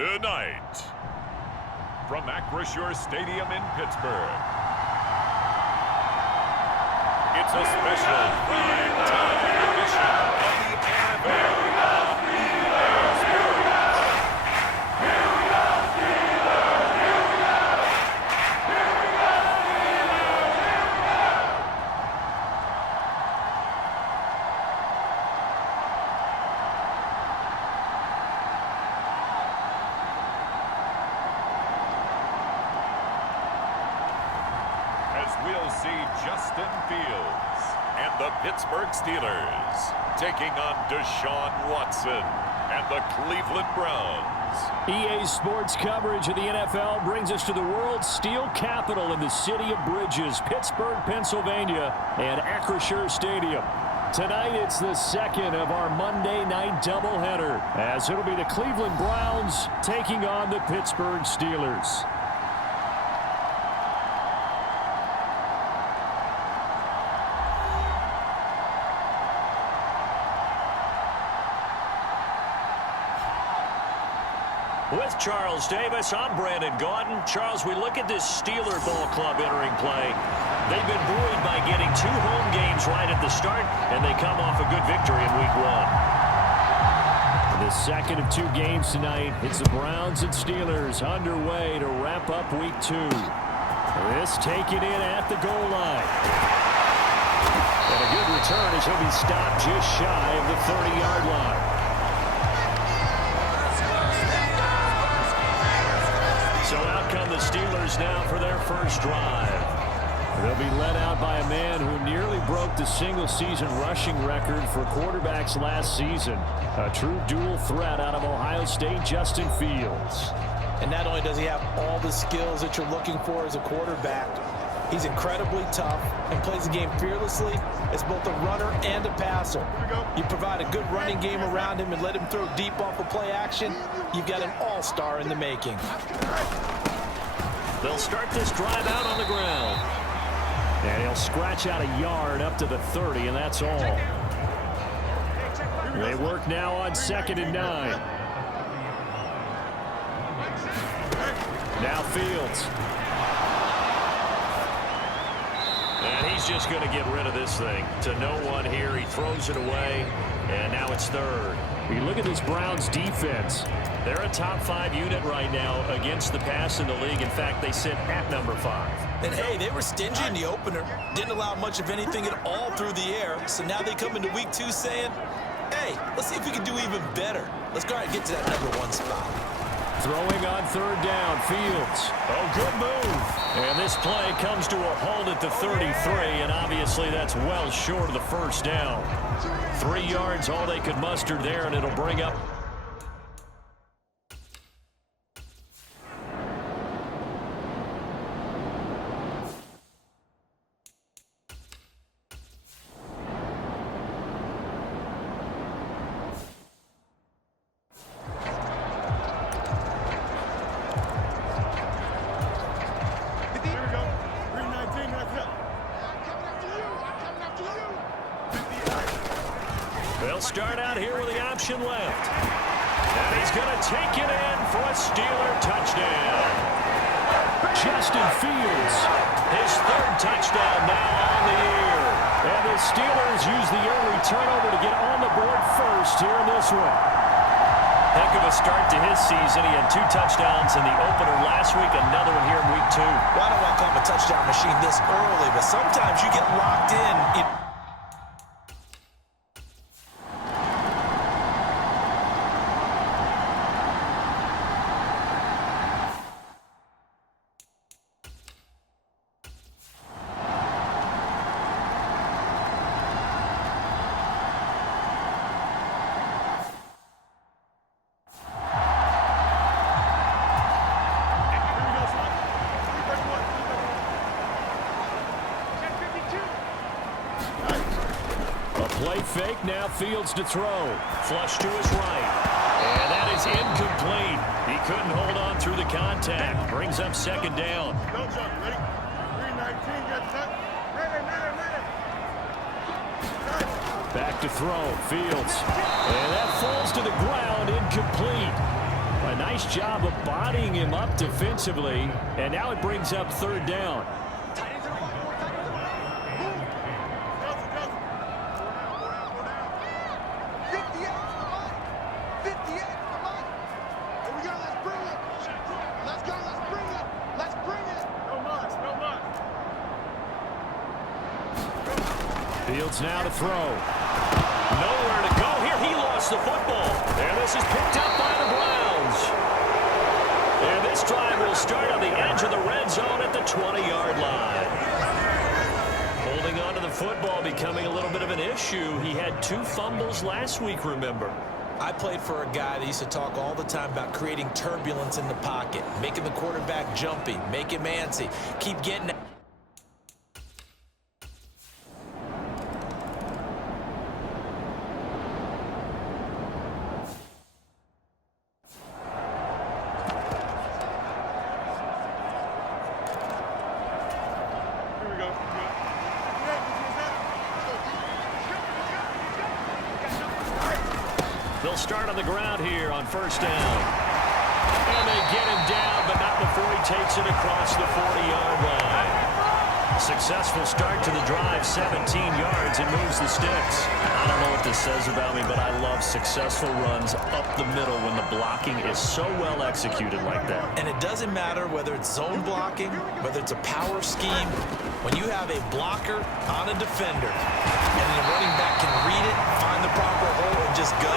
Tonight, from Acrisure Stadium in Pittsburgh, it's a special prime-time edition of the NFL. We'll see Justin Fields and the Pittsburgh Steelers taking on Deshaun Watson and the Cleveland Browns. EA Sports coverage of the NFL brings us to the world's steel capital in the city of bridges, Pittsburgh, Pennsylvania, and Acrisure Stadium. Tonight, it's the second of our Monday night doubleheader, as it'll be the Cleveland Browns taking on the Pittsburgh Steelers. With Charles Davis, I'm Brandon Gaudin. Charles, we look at this Steeler ball club entering play. They've been buoyed by getting 2 home games right at the start, and they come off a good victory in Week 1. The second of 2 games tonight. It's the Browns and Steelers underway to wrap up Week 2. This taken in at the goal line. And a good return as he'll be stopped just shy of the 30-yard line. So out come the Steelers now for their first drive. They'll be led out by a man who nearly broke the single-season rushing record for quarterbacks last season. A true dual threat out of Ohio State, Justin Fields. And not only does he have all the skills that you're looking for as a quarterback, he's incredibly tough and plays the game fearlessly as both a runner and a passer. You provide a good running game around him and let him throw deep off of play action, you've got an all-star in the making. They'll start this drive out on the ground. And he'll scratch out a yard up to the 30, and that's all. They work now on 2nd and 9. Now Fields. And he's just going to get rid of this thing. To no one here. He throws it away, and now it's 3rd. You look at this Browns defense. They're a top 5 unit right now against the pass in the league. In fact, they sit at number 5. And hey, they were stingy in the opener. Didn't allow much of anything at all through the air. So now they come into Week 2 saying, hey, let's see if we can do even better. Let's go ahead and get to that number 1 spot. Throwing on 3rd down, Fields. Oh, good move. And this play comes to a halt at the 33, and obviously that's well short of the first down. 3 yards, all they could muster there, and it'll bring up start out here with the option left. And he's going to take it in for a Steeler touchdown. Justin Fields, his 3rd touchdown now on the year. And the Steelers use the early turnover to get on the board first here in this one. Heck of a start to his season. He had 2 touchdowns in the opener last week, another one here in Week 2. Well, I don't want to call him a touchdown machine this early, but sometimes you get locked in. Play fake, now Fields to throw. Flush to his right. And that is incomplete. He couldn't hold on through the contact. Brings up 2nd down. No jump, ready? 319, get set. Ready. Back to throw, Fields. And that falls to the ground, incomplete. A nice job of bodying him up defensively, and now it brings up third down. Fields now to throw. Nowhere to go here. He lost the football. And this is picked up by the Browns. And this drive will start on the edge of the red zone at the 20-yard line. Holding on to the football becoming a little bit of an issue. He had 2 fumbles last week, remember. I played for a guy that used to talk all the time about creating turbulence in the pocket, making the quarterback jumpy, make him antsy, keep getting... They'll start on the ground here on first down. And they get him down, but not before he takes it across the 40-yard line. Successful start to the drive, 17 yards, and moves the sticks. I don't know what this says about me, but I love successful runs up the middle when the blocking is so well executed like that. And it doesn't matter whether it's zone blocking, whether it's a power scheme. When you have a blocker on a defender, and the running back can read it, find the proper hole, and just go,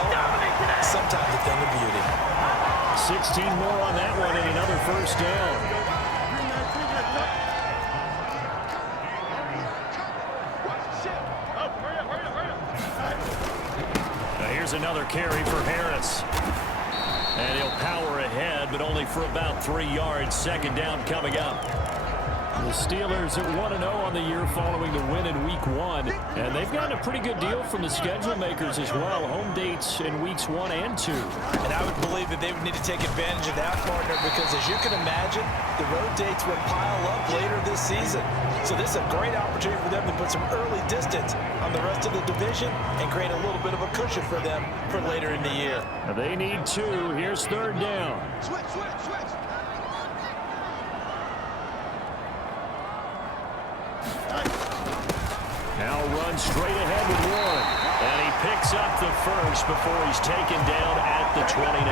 sometimes a thing of beauty. 16 more on that one and another first down. Here's another carry for Harris. And he'll power ahead, but only for about 3 yards. Second down coming up. The Steelers at 1-0 on the year following the win in Week 1. And they've gotten a pretty good deal from the schedule makers as well. Home dates in Weeks 1 and 2. And I would believe that they would need to take advantage of that, partner, because as you can imagine, the road dates will pile up later this season. So this is a great opportunity for them to put some early distance on the rest of the division and create a little bit of a cushion for them for later in the year. Now they need 2. Here's third down. Switch. Now runs straight ahead with 1. And he picks up the first before he's taken down at the 29.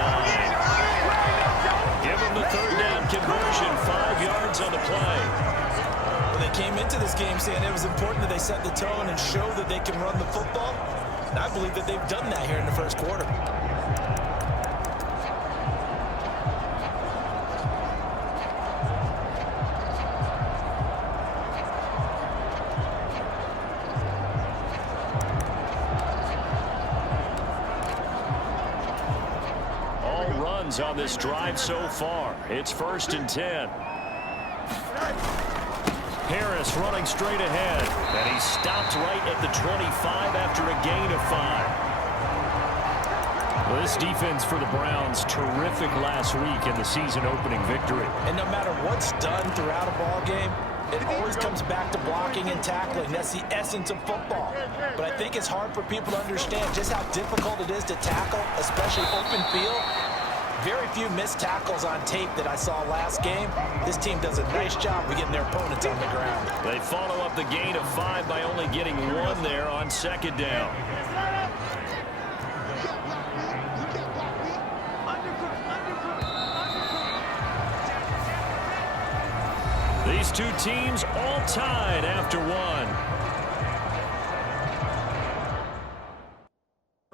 Give him the third down conversion. 5 yards on the play. When they came into this game saying it was important that they set the tone and show that they can run the football, and I believe that they've done that here in the first quarter. On this drive so far. It's 1st and 10. Harris running straight ahead, and he stopped right at the 25 after a gain of 5. Well, this defense for the Browns, terrific last week in the season opening victory. And no matter what's done throughout a ball game, it always comes back to blocking and tackling. That's the essence of football. But I think it's hard for people to understand just how difficult it is to tackle, especially open field. Very few missed tackles on tape that I saw last game. This team does a nice job of getting their opponents on the ground. They follow up the gain of 5 by only getting 1 there on second down. These two teams all tied after 1.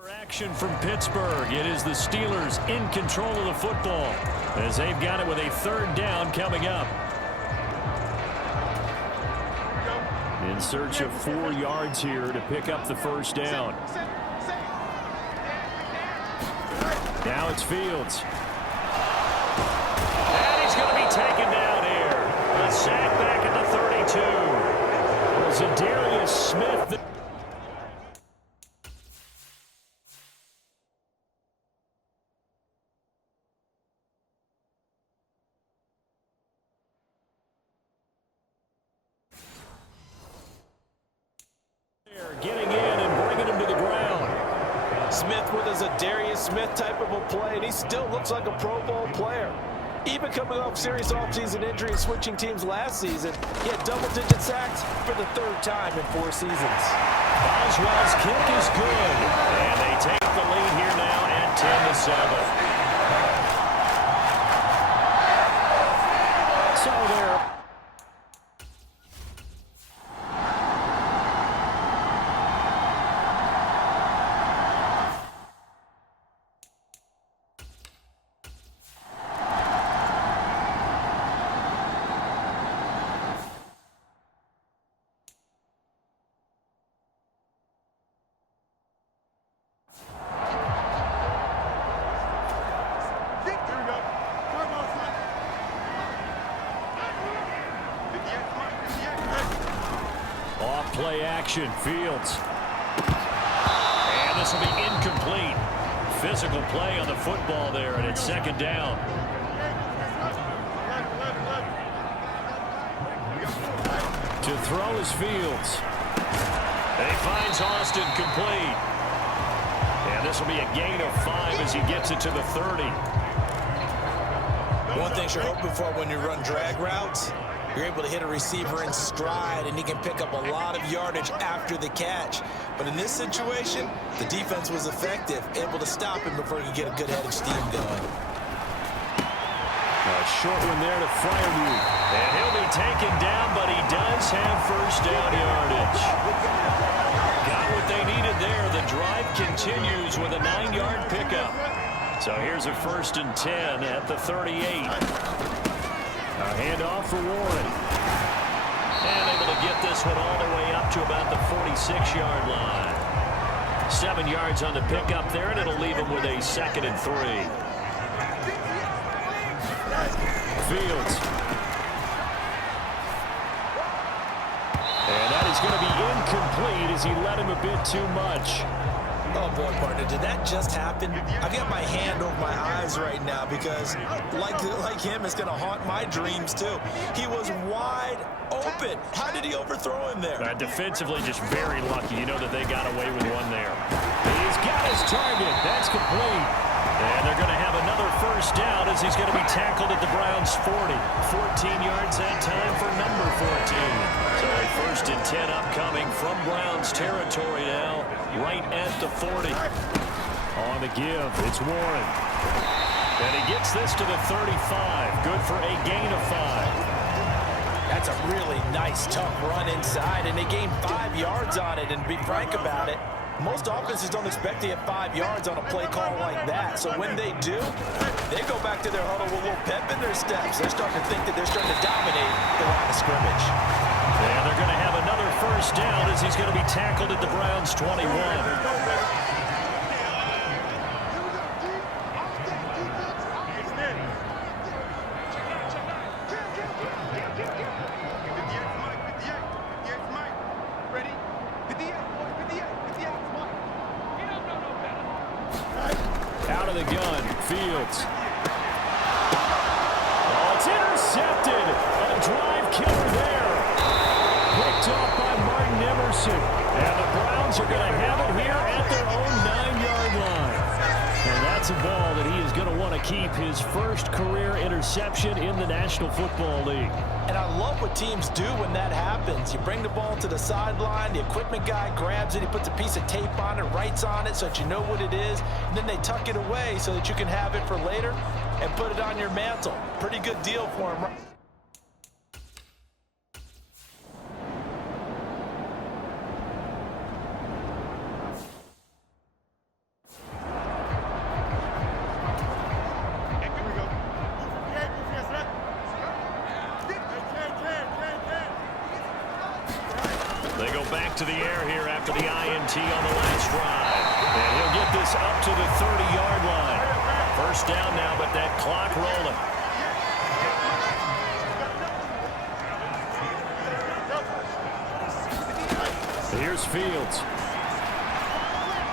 Action from Pittsburgh. It is the Steelers in control of the football as they've got it with a third down coming up. In search of 4 yards here to pick up the first down. Now it's Fields. And he's going to be taken down here. A sack back at the 32. Zadarius Smith. Smith with a Darius Smith type of a play, and he still looks like a Pro Bowl player. Even coming off serious offseason injury and switching teams last season, he had double-digit sacks for the 3rd time in 4 seasons. Boswell's kick is good, and they take the lead here now at 10-7. So they're play action, Fields. And this will be incomplete. Physical play on the football there, and it's 2nd down. To throw is Fields. And he finds Austin complete. And this will be a gain of 5 as he gets it to the 30. One thing you're hoping for when you run drag routes, you're able to hit a receiver in stride, and he can pick up a lot of yardage after the catch. But in this situation, the defense was effective, able to stop him before he could get a good head of steam going. A short one there to Fryermuth. And he'll be taken down, but he does have 1st down yardage. Got what they needed there. The drive continues with a 9-yard pickup. So here's a 1st and 10 at the 38. A handoff for Warren. And able to get this one all the way up to about the 46-yard line. 7 yards on the pickup there, and it'll leave him with a 2nd and 3. Fields. And that is going to be incomplete as he let him a bit too much. Oh, boy, partner, did that just happen? I've got my hand over my eyes right now because, like him, it's going to haunt my dreams, too. He was wide open. How did he overthrow him there? Defensively, just very lucky. You know that they got away with one there. He's got his target. That's complete. And they're going to have another 1st down as he's going to be tackled at the Browns' 40. 14 yards that time for number 14. So a 1st and 10 upcoming from Browns territory now, right at the 40. On the give, it's Warren. And he gets this to the 35. Good for a gain of 5. That's a really nice, tough run inside, and they gained 5 yards on it. And to be frank about it, most offenses don't expect to get 5 yards on a play call like that. So when they do, they go back to their huddle with a little pep in their steps. They're starting to think that they're starting to dominate the line of scrimmage. And they're going to have another 1st down as he's going to be tackled at the Browns' 21. Out of the gun, Fields. Oh, it's intercepted. A drive killer there. Picked off by Martin Emerson. And the Browns are going to have it here at their own 9-yard line. And that's a ball that he is going to want to keep, his 1st career interception in the National Football League. And I love what teams do when that happens. You bring the ball to the sideline, the equipment guy grabs it, he puts a piece of tape on it, writes on it so that you know what it is, and then they tuck it away so that you can have it for later and put it on your mantle. Pretty good deal for him. They go back to the air here after the INT on the last drive. And he'll get this up to the 30-yard line. 1st down now, but that clock rolling. Here's Fields.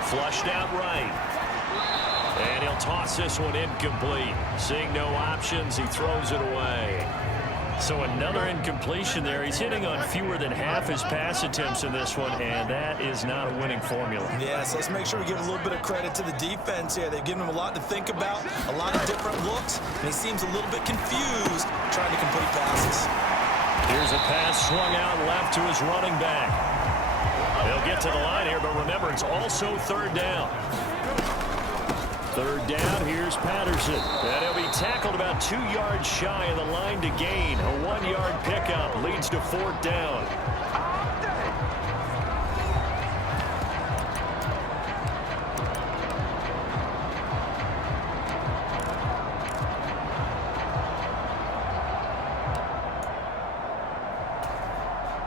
Flushed out right. And he'll toss this one incomplete. Seeing no options, he throws it away. So another incompletion there. He's hitting on fewer than half his pass attempts in this one, and that is not a winning formula. Yeah, so let's make sure we give a little bit of credit to the defense here. They've given him a lot to think about, a lot of different looks, and he seems a little bit confused trying to complete passes. Here's a pass swung out left to his running back. They'll get to the line here, but remember, it's also third down. Third down, here's Patterson. And he'll be tackled about 2 yards shy of the line to gain. A 1-yard pickup leads to fourth down.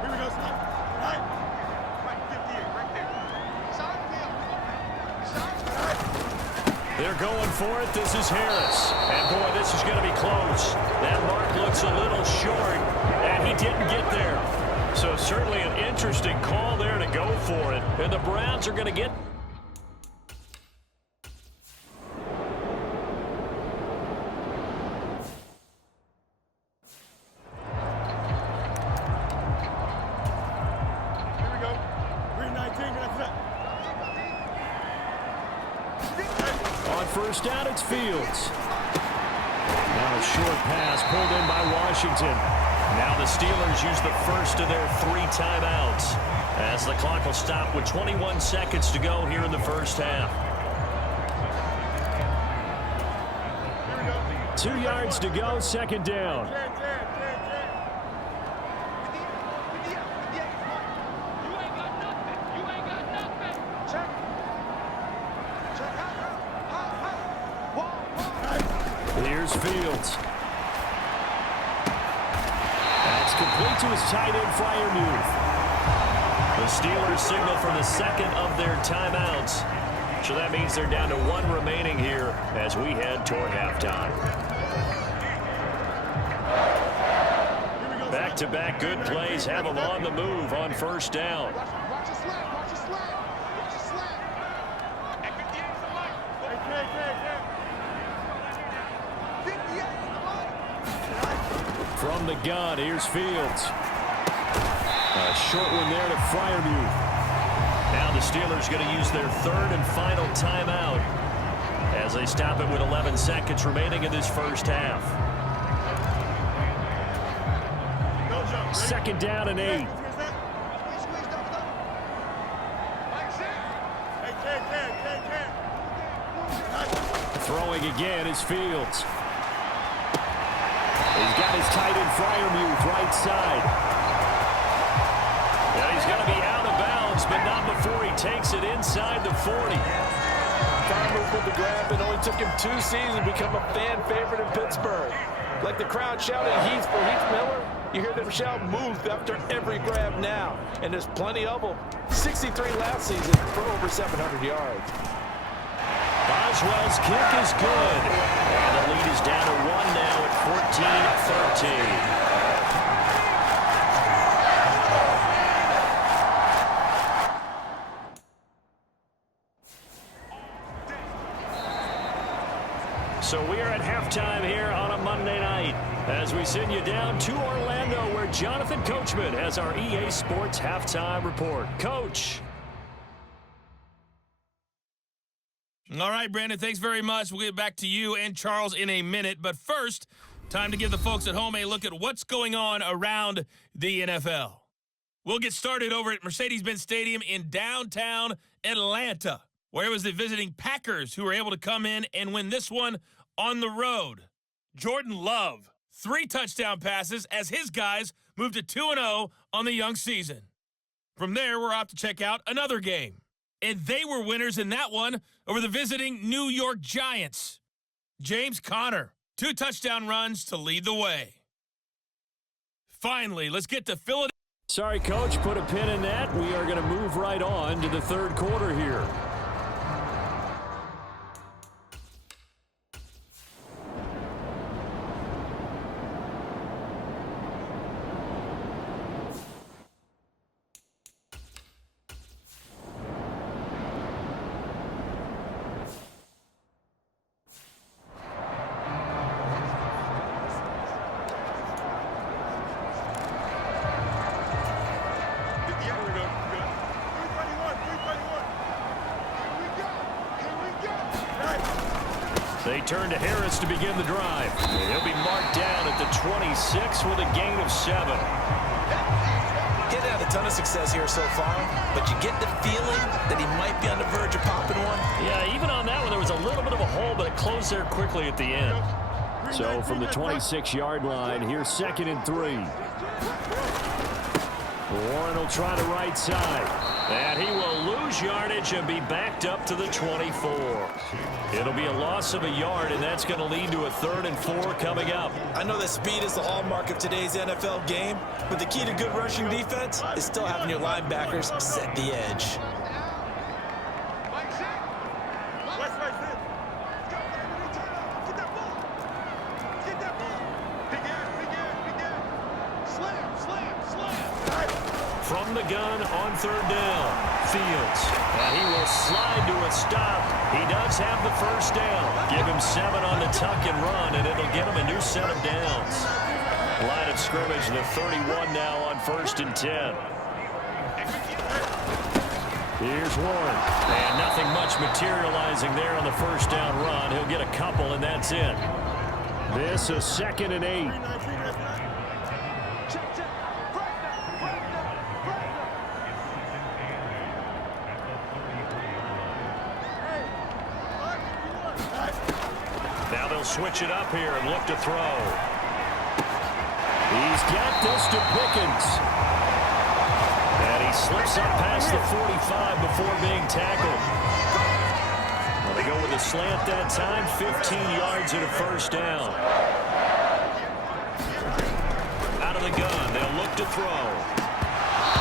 Here we go, son. Right. Right, 58, right there. They're going for it. This is Harris. And, boy, this is going to be close. That mark looks a little short, and he didn't get there. So certainly an interesting call there to go for it. And the Browns are going to get... Here we go. 319, that's it. On first down, it's Fields. Now a short pass pulled in by Washington. Now the Steelers use the first of their 3 timeouts as the clock will stop with 21 seconds to go here in the first half. 2 yards to go, second down. Here's Fields. That's complete to his tight end, Freiermuth. The Steelers signal for the second of their timeouts. So that means they're down to 1 remaining here as we head toward halftime. Back-to-back good plays have them on the move on first down. From the gun, here's Fields. A short one there to Freiermuth. Now the Steelers going to use their 3rd and final timeout as they stop it with 11 seconds remaining in this first half. Second down and 8. Throwing again is Fields. He's got his tight end Freiermuth right side. And he's going to be out of bounds, but not before he takes it inside the 40. Freiermuth with the grab. It only took him 2 seasons to become a fan favorite in Pittsburgh. Like the crowd shouting Heath for Heath Miller, you hear them shout Muth after every grab now. And there's plenty of them. 63 last season for over 700 yards. Boswell's kick is good. And the lead is down to 1 now at 14-13. So we are at halftime here on a Monday night as we send you down to Orlando where Jonathan Coachman has our EA Sports halftime report. Coach. All right, Brandon, thanks very much. We'll get back to you and Charles in a minute. But first, time to give the folks at home a look at what's going on around the NFL. We'll get started over at Mercedes-Benz Stadium in downtown Atlanta, where it was the visiting Packers who were able to come in and win this one on the road. Jordan Love, 3 touchdown passes as his guys moved to 2-0 on the young season. From there, we're off to check out another game. And they were winners in that one over the visiting New York Giants. James Conner, 2 touchdown runs to lead the way. Finally, let's get to Philadelphia. Sorry, Coach, put a pin in that. We are going to move right on to the third quarter here. They turn to Harris to begin the drive. And he'll be marked down at the 26 with a gain of 7. He's had a ton of success here so far, but you get the feeling that he might be on the verge of popping one. Yeah, even on that one, there was a little bit of a hole, but it closed there quickly at the end. So from the 26-yard line, here's 2nd and 3. Warren will try the right side. And he will lose yardage and be backed up to the 24. It'll be a loss of a yard, and that's going to lead to a 3rd and 4 coming up. I know that speed is the hallmark of today's NFL game, but the key to good rushing defense is still having your linebackers set the edge. From the gun on 3rd down, Fields. And he will slide to a stop. He does have the 1st down. Give him 7 on the tuck and run, and it'll get him a new set of downs. Line of scrimmage, the 31 now on 1st and 10. Here's Warren. And nothing much materializing there on the 1st down run. He'll get a couple, and that's it. This is 2nd and 8. Switch it up here and look to throw. He's got this to Pickens. And he slips up past the 45 before being tackled. Well, they go with a slant that time, 15 yards and a 1st down. Out of the gun, they'll look to throw.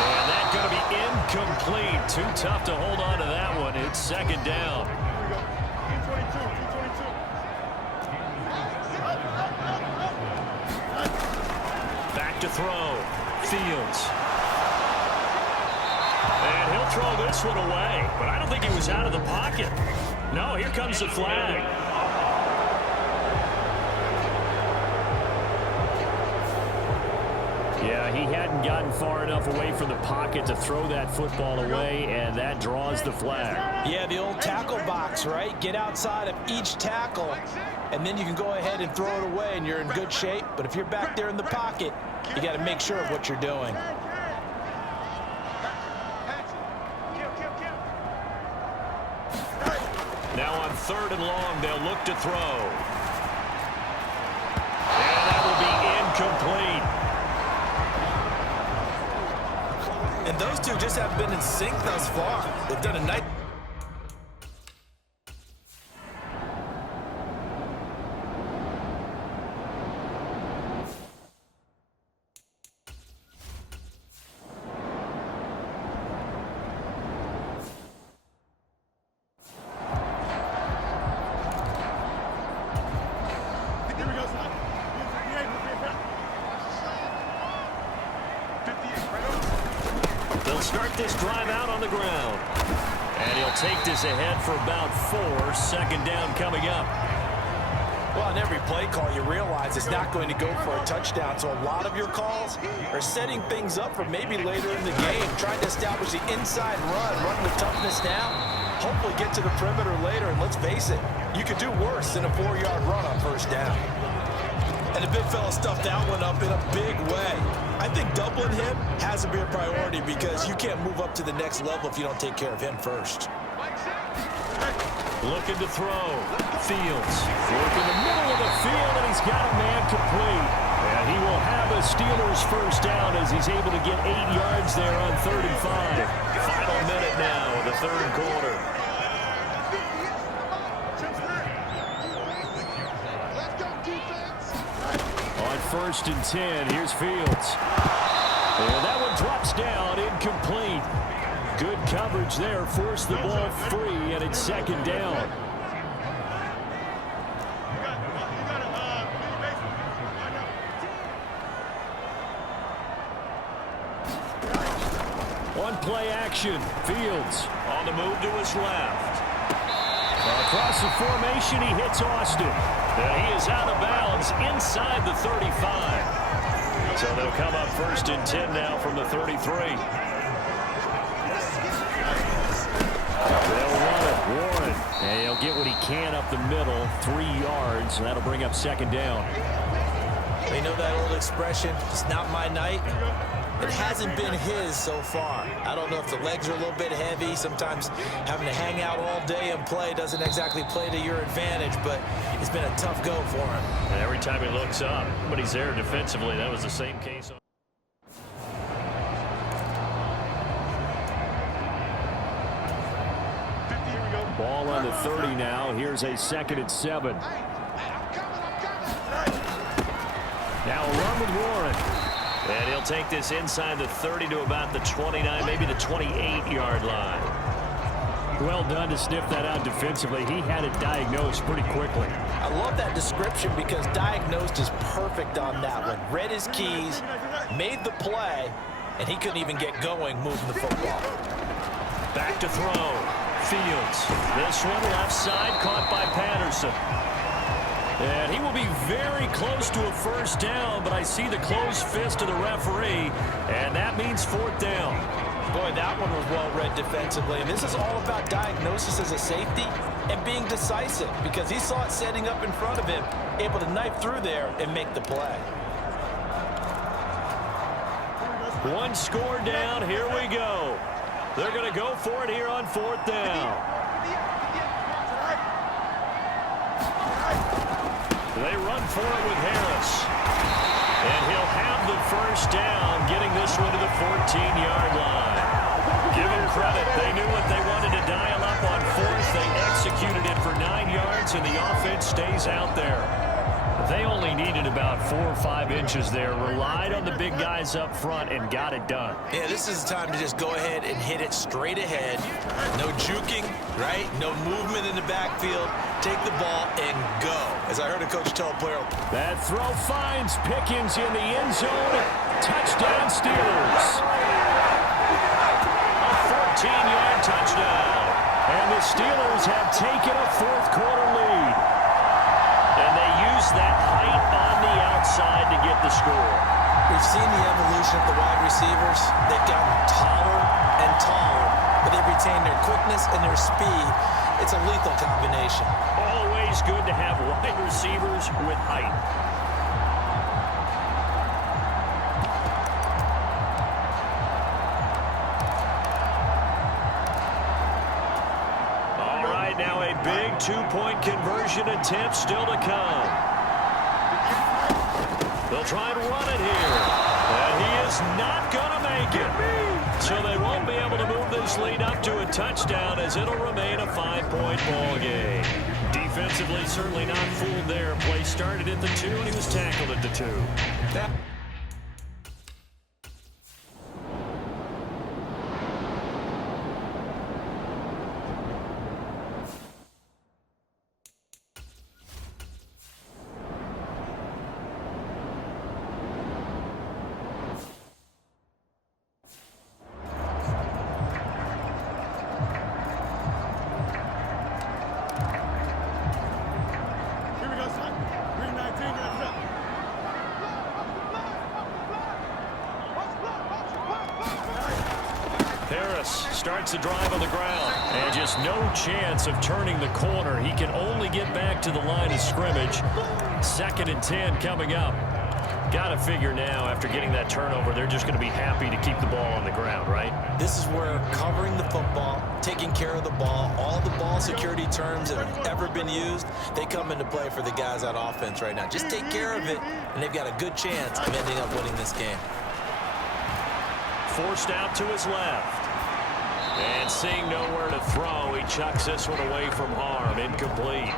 And that's going to be incomplete. Too tough to hold on to that one. It's 2nd down. To throw. Fields. And he'll throw this one away. But I don't think he was out of the pocket. No, here comes the flag. Yeah, he hadn't gotten far enough away from the pocket to throw that football away, and that draws the flag. Yeah, the old tackle box, right? Get outside of each tackle, and then you can go ahead and throw it away, and you're in good shape. But if you're back there in the pocket, you got to make sure of what you're doing. Now on 3rd and long, they'll look to throw. And that will be incomplete. And those two just haven't been in sync thus far. They've done a nice... They'll start this drive out on the ground. And he'll take this ahead for about 4. 2nd down coming up. Well, on every play call, you realize it's not going to go for a touchdown. So a lot of your calls are setting things up for maybe later in the game, trying to establish the inside run with toughness now, hopefully get to the perimeter later. And let's face it, you could do worse than a 4-yard run on 1st down. And the big fella stuffed that one up in a big way. I think doubling him has to be a priority because you can't move up to the next level if you don't take care of him first. Looking to throw. Fields. Work in the middle of the field, and he's got a man complete. And he will have a Steelers 1st down as he's able to get 8 yards there on 3rd and 5. Final minute now of the 3rd quarter. On 1st and 10, here's Fields. And that one drops down, incomplete. Good coverage there, forced the ball free, and it's 2nd down. On play action, Fields on the move to his left. Across the formation, he hits Austin. He is out of bounds inside the 35. So they'll come up 1st and 10 now from the 33. They'll run it. Warren And he'll get what he can up the middle, 3 yards, and that'll bring up second down. You know that old expression, it's not my night? It hasn't been his so far. I don't know if the legs are a little bit heavy. Sometimes having to hang out all day and play doesn't exactly play to your advantage, but it's been a tough go for him. And every time he looks up, but he's there defensively. That was the same case. Ball on the 30 now. Here's a 2nd and 7. Now a run with Warren. And he'll take this inside the 30 to about the 29, maybe the 28-yard line. Well done to sniff that out defensively. He had it diagnosed pretty quickly. I love that description because diagnosed is perfect on that one. Read his keys, made the play, and he couldn't even get going moving the football. Back to throw. Fields. This one left side caught by Patterson. And he will be very close to a first down, but I see the closed fist of the referee, and that means 4th down. Boy, that one was well read defensively, and this is all about diagnosis as a safety and being decisive because he saw it setting up in front of him, able to knife through there and make the play. 1 score down. Here we go. They're going to go for it here on 4th down. They run for it with Harris. And he'll have the first down, getting this one to the 14-yard line. Give them credit. They knew what they wanted to dial up on 4th. They executed it for 9 yards, and the offense stays out there. They only needed about 4 or 5 inches there, relied on the big guys up front, and got it done. Yeah, this is the time to just go ahead and hit it straight ahead. No juking, right? No movement in the backfield. Take the ball and go. As I heard a coach tell a player. That throw finds Pickens in the end zone. Touchdown, Steelers. A 14-yard touchdown. And the Steelers have taken a 4th quarter lead. And they use that height on the outside to get the score. We've seen the evolution of the wide receivers. They've gotten taller and taller, but they've retained their quickness and their speed. It's a lethal combination. Always good to have wide receivers with height. All right, now a big 2-point conversion attempt still to come. They'll try and run it here. And he is not going to make it. So they won't be able to move this lead up to a touchdown as it'll remain a 5-point ball game. Defensively, certainly not fooled there. Play started at the 2, and he was tackled at the 2. Starts the drive on the ground, and just no chance of turning the corner. He can only get back to the line of scrimmage. 2nd and 10 coming up. Got to figure now, after getting that turnover, they're just going to be happy to keep the ball on the ground, right? This is where covering the football, taking care of the ball, all the ball security terms that have ever been used, they come into play for the guys on offense right now. Just take care of it, and they've got a good chance of ending up winning this game. Forced out to his left. And seeing nowhere to throw, he chucks this one away from harm. Incomplete.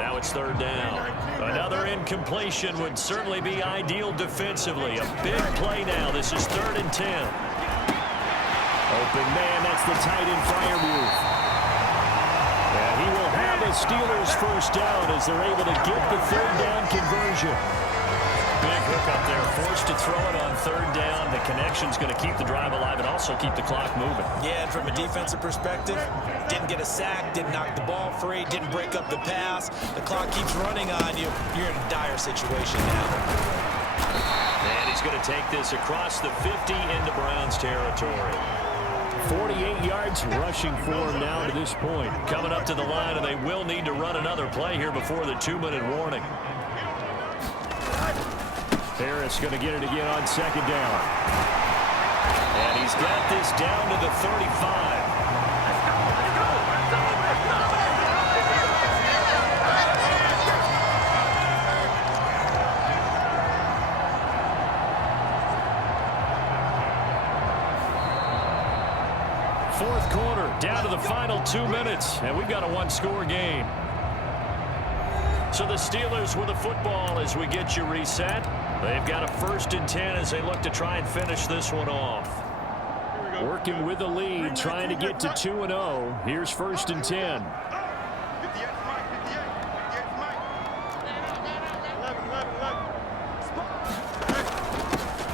Now it's 3rd down. Another incompletion would certainly be ideal defensively. A big play now. This is 3rd and 10. Open man, that's the tight end Freiermuth. And he will have a Steelers first down as they're able to get the 3rd down conversion. Big hook up there, forced to throw it on 3rd down. The connection's going to keep the drive alive and also keep the clock moving. Yeah, and from a defensive perspective, didn't get a sack, didn't knock the ball free, didn't break up the pass. The clock keeps running on you. You're in a dire situation now. And he's going to take this across the 50 into Browns territory. 48 yards rushing for him now to this point. Coming up to the line, and they will need to run another play here before the 2-minute warning. Harris going to get it again on second down. And he's got this down to the 35. Fourth quarter, down to the final 2 minutes, and we've got a one-score game. So the Steelers with the football as we get you reset. They've got a 1st and 10 as they look to try and finish this one off. Working with the lead, trying to get to 2-0. Here's 1st and 10.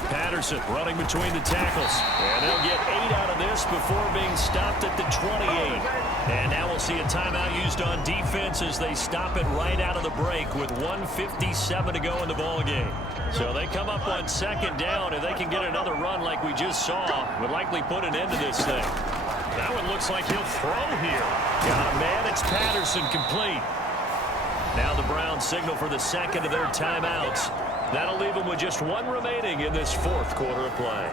Patterson running between the tackles. And they'll get 8 out of this before being stopped at the 28. And now we'll see a timeout used on defense as they stop it right out of the break with 1:57 to go in the ballgame. So they come up on 2nd down, and they can get another run like we just saw. Would likely put an end to this thing. That one looks like he'll throw here. Got a man. It's Patterson complete. Now the Browns signal for the 2nd of their timeouts. That'll leave them with just 1 remaining in this 4th quarter of play.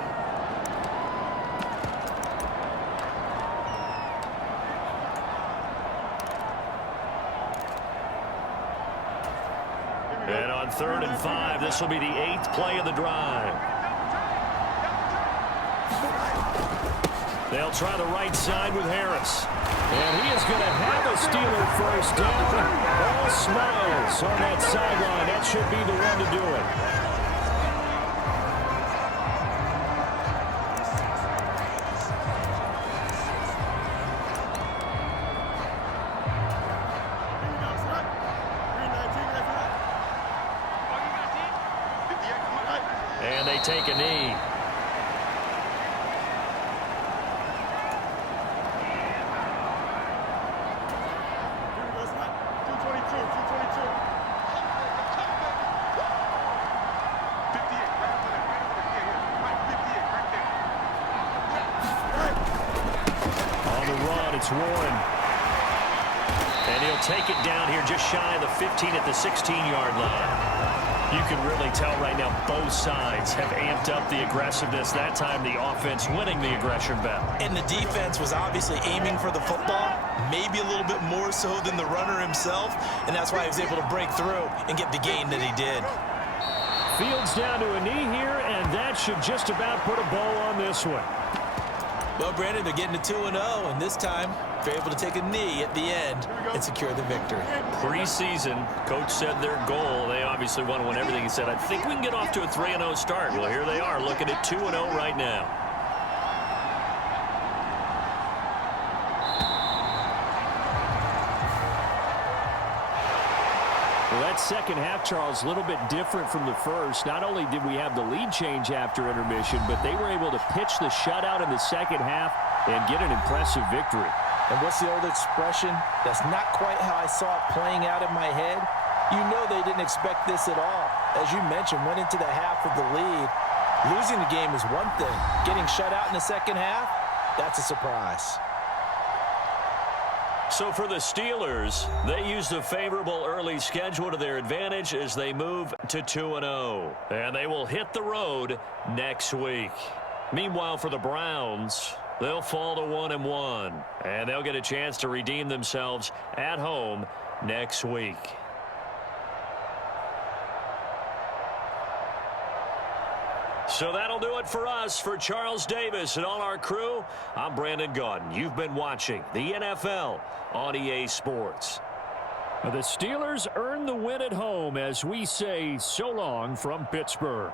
And on 3rd and 5, this will be the 8th play of the drive. They'll try the right side with Harris. And he is going to have a Steeler 1st down. All smiles on that sideline. That should be the one to do it. And they take a knee. It's Warren. And he'll take it down here just shy of the 15 at the 16-yard line. You can really tell right now both sides have amped up the aggressiveness. That time the offense winning the aggression battle. And the defense was obviously aiming for the football, maybe a little bit more so than the runner himself, and that's why he was able to break through and get the gain that he did. Fields down to a knee here, and that should just about put a bow on this one. Well, Brandon, they're getting to 2-0, and this time they're able to take a knee at the end and secure the victory. Preseason, coach said their goal, they obviously want to win everything. He said, I think we can get off to a 3-0 start. Well, here they are looking at 2-0 right now. Well, that second half, Charles, a little bit different from the first. Not only did we have the lead change after intermission, but they were able to pitch the shutout in the second half and get an impressive victory. And what's the old expression? That's not quite how I saw it playing out in my head. You know they didn't expect this at all. As you mentioned, went into the half with the lead. Losing the game is one thing. Getting shut out in the second half, that's a surprise. So for the Steelers, they used a favorable early schedule to their advantage as they move to 2-0. And they will hit the road next week. Meanwhile, for the Browns, they'll fall to 1-1. And they'll get a chance to redeem themselves at home next week. So that'll do it for us. For Charles Davis and all our crew, I'm Brandon Gaudin. You've been watching the NFL on EA Sports. The Steelers earn the win at home as we say so long from Pittsburgh.